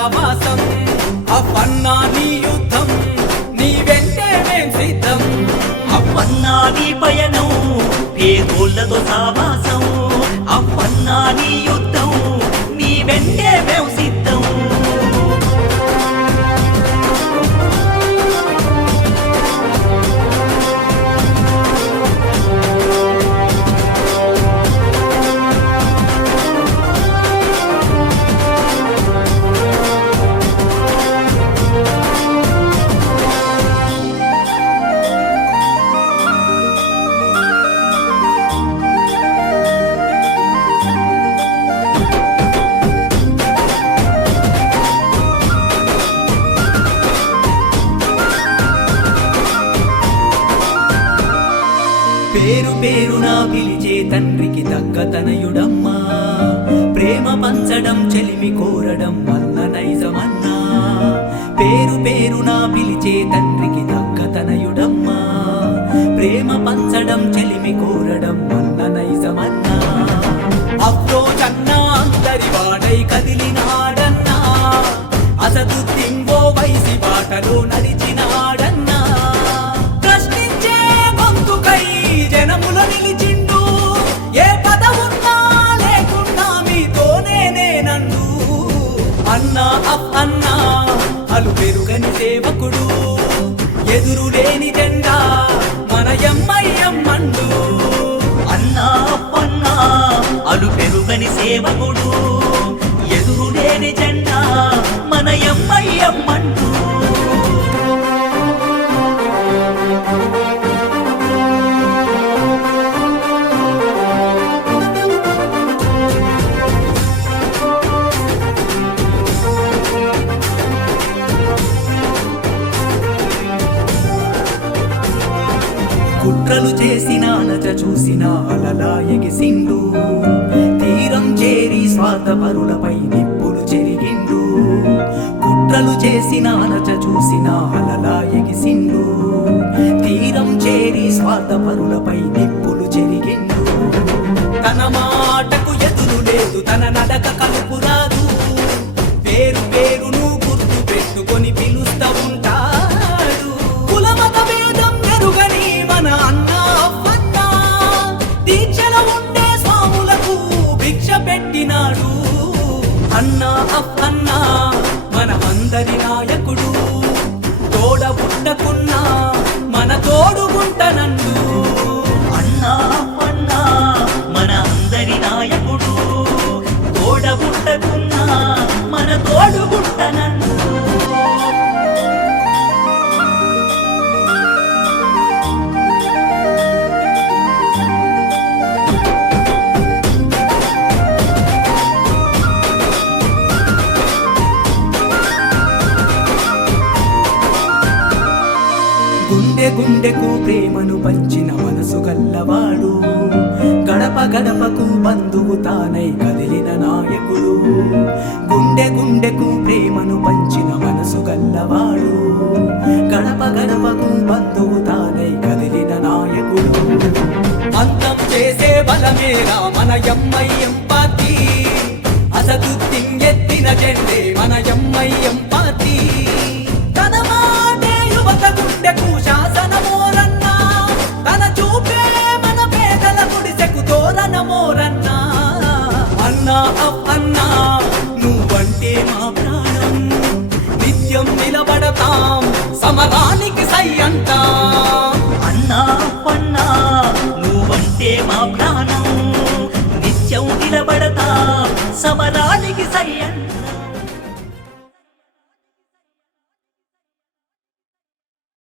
సావాసం అప్పన్నా నీ యుద్ధం నీ వెంటే మేం సిద్ధం అప్పన్నా నీ పయనం పేదోళ్ళతో సావాసం అప్పన్నా నీ యుద్ధం నీ వెంటే మేం సిద్ధం పేరు పేరునా పిలిచే తండ్రికి తగ్గ తనయుడమ్మా ప్రేమ పంచడం చెలిమి కోరడం అన్న నైజమన్నా పేరు పేరునా పిలిచే తండ్రికి తగ్గ తనయుడమ్మా ప్రేమ పంచడం చెలిమి కోరడం అన్న నైజమన్నా అఫ్రోజన్నా అందరి వాడై కదిలినాడన్నా అసదుద్దీన్వో వైసి బాటలో నడిచినాడన్నా జనముల నిలిచిండు ఏ పదవున్నా లేకున్నా మీతోనే నేనండు అన్నా అన్నా అలు పెరుగని సేవకుడు ఎదురు లేని జెండా మన ఎమ్మయ్యమ్మండు అన్నా అన్నా అలు పెరుగని సేవకుడు ఎదురు లేని జెండా మన ఎమ్మయ్యమ్మండు కుట్రలు చేసిన నచ చూసిన అలలా ఎగిసిండు తీరం చేరి స్వార్థపరులపై నిప్పులు చెరిగిండు కుట్రలు చేసిన నచ చూసిన అలలా ఎగిసిండు తీరం చేరి స్వార్థపరులపై నిప్పులు చెరిగిండు తన మాటకు ఎదురు లేదు తన నడక కలుపు రాదు పేరు పేరును గుర్తు పెట్టుకొని పిలుస్తా ఉంటాడు కులమత భేదం ఎరుగని మన అన్నా అన్నా దీక్షల ఉండే స్వాములకు భిక్ష పెట్టినాడు అన్నా అన్నా మన అందరి నాయకుడు తోడబుట్టకున్నా మన తోడుగుంటనండు అన్నా అన్నా మన అందరి నాయకుడు తోడబుట్టకున్నా మన తోడుగుంటనండు గుండె గుండెకు ప్రేమను పంచిన మనసు గల్లవాడు గడప గడపకు బంధువు తానై కదిలిన నాయకుడు గుండె గుండెకు ప్రేమను పంచిన మనసు గల్లవాడు గడప గడపకు బంధువు తానై కదిలిన నాయకుడు అంతం చేసే బలమేరా మన ఎమ్మయ్యం పార్టీ అసదుద్దీన్ ఎత్తిన జెండే మన ఎమ్మయ్యం పార్టీ తన మాటే యువత గుండెకు శాసనమోరన్నా తన చూపే మన పేదల గుడిసెకు తోరణమోరన్నా అన్నా అన్నా నువ్వంటే మా ప్రాణం నిత్యం నిలబడతాం సమరానికి సై అంటాం అన్నా అన్నా నువ్వంటే మా ప్రాణం నిత్యం నిలబడతాం సమరానికి సై అంటాం